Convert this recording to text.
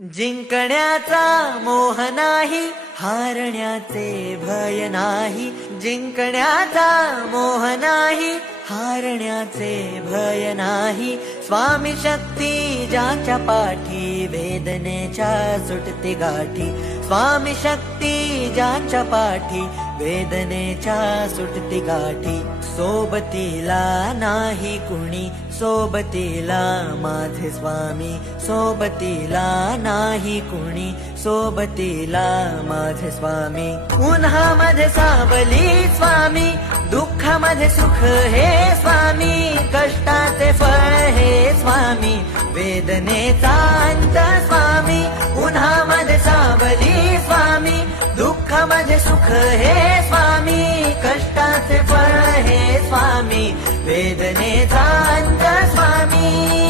जिंकण्याचा मोह नाही, हारण्याचे भय नाही. जिंकण्याचा मोह नाही, हारण्याचे भय नाही. स्वामी शक्ती ज्याच्या पाठी, वेदनेच्या सुटते गाठी. स्वामी शक्ती ज्याच्या पाठी, वेदनेच्या सुटती गाठी. सोबतीला नाही कुणी, सोबतीला माझे स्वामी. सोबतीला नाही कुणी, सोबतीला माझे स्वामी. उन्हामध्ये सावली स्वामी, दुःखामध्ये सुख हे स्वामी. कष्टाचे फळ हे स्वामी, वेदनेचा अंत स्वामी. उन्हामध्ये सावली स्वामी, दुःखामध्ये सुख हे स्वामी. कष्टाचे फळ हे स्वामी, वेदनेचा अंत स्वामी.